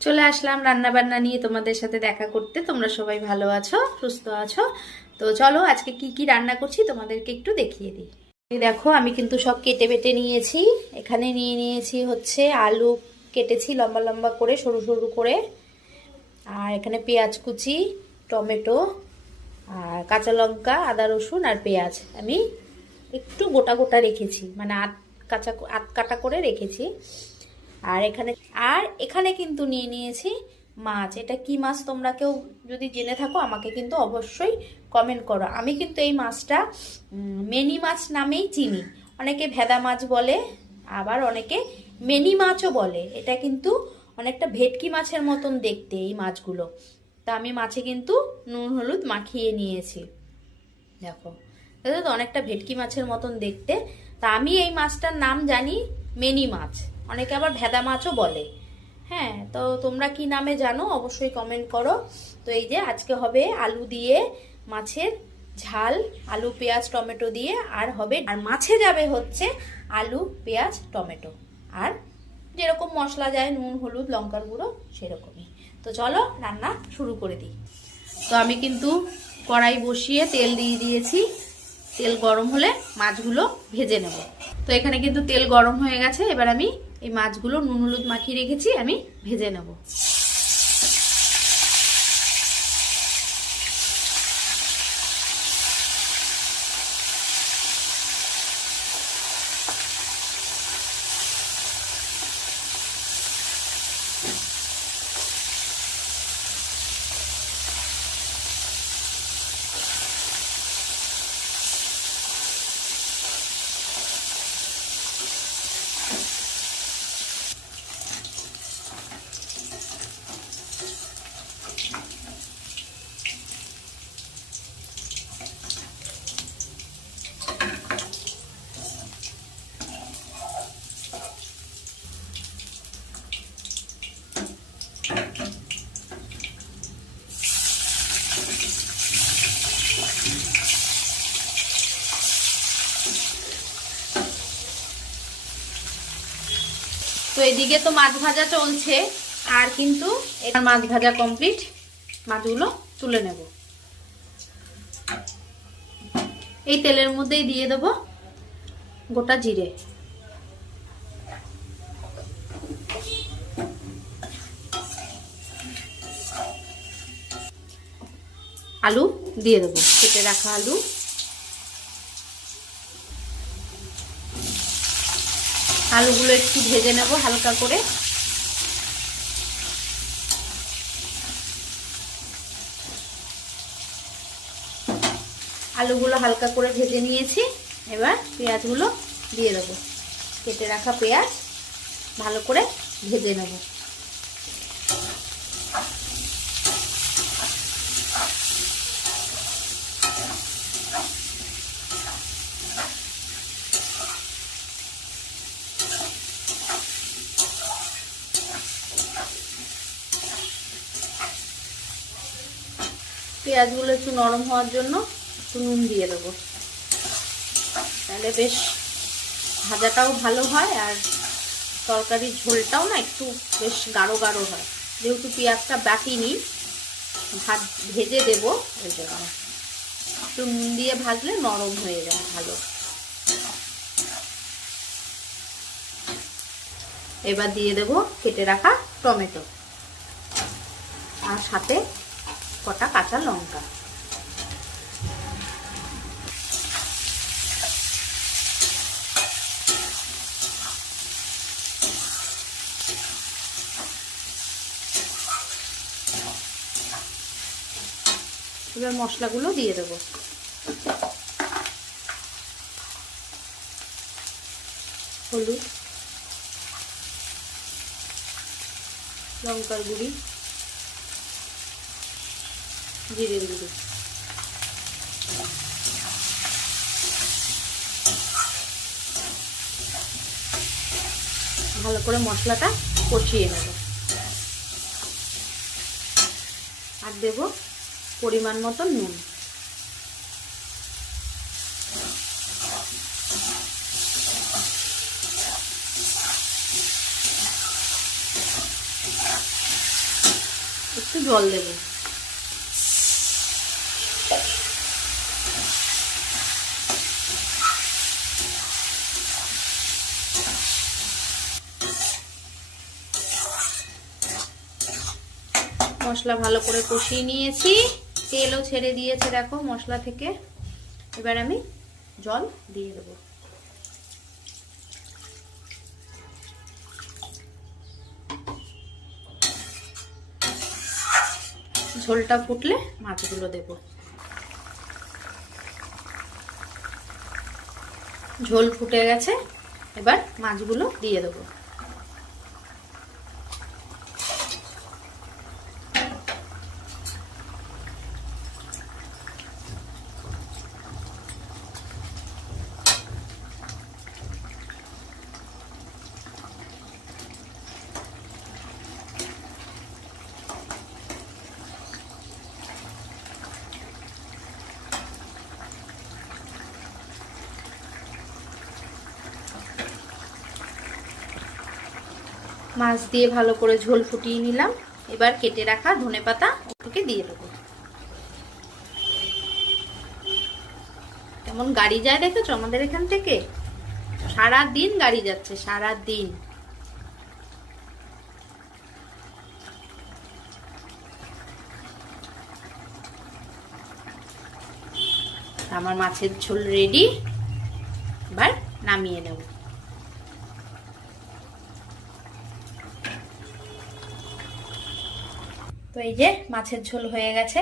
চলে আসলাম রান্না বান্না নিয়ে তোমাদের সাথে দেখা করতে। তোমরা সবাই ভালো আছো, সুস্থ আছো? তো চলো আজকে কি কি রান্না করছি তোমাদেরকে একটু দেখিয়ে দিই। দেখো, আমি কিন্তু সব কেটে বেটে নিয়েছি। এখানে নিয়ে নিয়েছি হচ্ছে আলু, কেটেছি লম্বা লম্বা করে, সরু সরু করে। আর এখানে পেঁয়াজ কুচি, টমেটো, আর কাঁচা লঙ্কা, আদা রসুন আর পেঁয়াজ আমি একটু গোটা গোটা রেখেছি। মানে আধ কাঁচা, আধ কাটা করে রেখেছি। আর এখানে আর এখানে কিন্তু নিয়ে নিয়েছি মাছ। এটা কি মাছ তোমরা কেউ যদি জেনে থাকো, আমাকে কিন্তু অবশ্যই কমেন্ট করো। আমি কিন্তু এই মাছটা মেনি মাছ নামেই চিনি। অনেকে ভেদা মাছ বলে, আবার অনেকে মেনি মাছও বলে। এটা কিন্তু অনেকটা ভেটকি মাছের মতন দেখতে এই মাছগুলো। তা আমি মাছে কিন্তু নুন, হলুদ মাখিয়ে নিয়েছি। দেখো তো অনেকটা ভেটকি মাছের মতন দেখতে। তা আমি এই মাছটার নাম জানি, মেনি মাছ। অনেকে আবার ভেদা মাছও বলে। হ্যাঁ তো তোমরা কি নামে জানো অবশ্যই কমেন্ট করো। তো এই যে আজকে হবে আলু দিয়ে মাছের ঝাল, আলু, পেঁয়াজ, টমেটো দিয়ে, আর হবে আর মাছে যাবে হচ্ছে আলু, পেঁয়াজ, টমেটো। আর যেরকম মশলা যায়, নুন, হলুদ, লঙ্কার গুঁড়ো, সেরকমই। তো চলো রান্না শুরু করে দিই। তো আমি কিন্তু কড়াই বসিয়ে তেল দিয়ে দিয়েছি। তেল গরম হলে মাছগুলো ভেজে নেব। তো এখানে কিন্তু তেল গরম হয়ে গেছে। এবার আমি এই মাছগুলো নুন হলুদ মাখিয়ে রেখেছি আমি ভেজে নেব। তো এদিকে তো মাছ ভাজা চলছে, আর কিন্তু এটার মাছ ভাজা কমপ্লিট মাছগুলো তুলে নেব। এই তেলের মধ্যেই দিয়ে দেব গোটা জিরে। আলু দিয়ে দেবো, কেটে রাখা আলু। আলুগুলো একটু ভেজে নেব হালকা করে। আলুগুলো হালকা করে ভেজে নিয়েছি। এবার পেঁয়াজগুলো দিয়ে দেবো। কেটে রাখা পেঁয়াজ ভালো করে ভেজে নেব। পেঁয়াজগুলো একটু নরম হওয়ার জন্য একটু নুন দিয়ে দেবো। তাহলে বেশ ভাজাটাও ভালো হয় আর তরকারির ঝোলটাও না একটু বেশ গাঢ় গাঢ় হয়। যেহেতু পেঁয়াজটা বাটিনি, ভাত ভেজে দেব, ওই জন্য। একটু নুন দিয়ে ভাজলে নরম হয়ে যায়, ভালো। এবার দিয়ে দেব, কেটে রাখা টমেটো। আর সাথে কটা কাঁচা লঙ্কা। এবার মশলাগুলো দিয়ে দেবো। হলুদ লঙ্কার গুঁড়ি। জিরের গুঁড়ি ভালো করে মশলাটা কষিয়ে নেব। আর দেব পরিমাণ মতো নুন। একটু জল দেবো। মশলা ভালো করে কষিয়ে নিয়েছি। তেলও ছেড়ে দিয়েছে দেখো মশলা থেকে। এবার আমি জল দিয়ে দেবো। ঝোলটা ফুটলে মাছগুলো দেব। ঝোল ফুটে গেছে, এবার মাছগুলো দিয়ে দেবো। মাছ দিয়ে ভালো করে ঝোল ফুটিয়ে নিলাম। এবার কেটে রাখা ধনে পাতা ওকে দিয়ে দেবো। কেমন গাড়ি যায় দেখেছ আমাদের এখান থেকে? সারা দিন গাড়ি যাচ্ছে সারা দিন আমার মাছের ঝোল রেডি এবার নামিয়ে নেব। তো এই যে মাছের ঝোল হয়ে গেছে।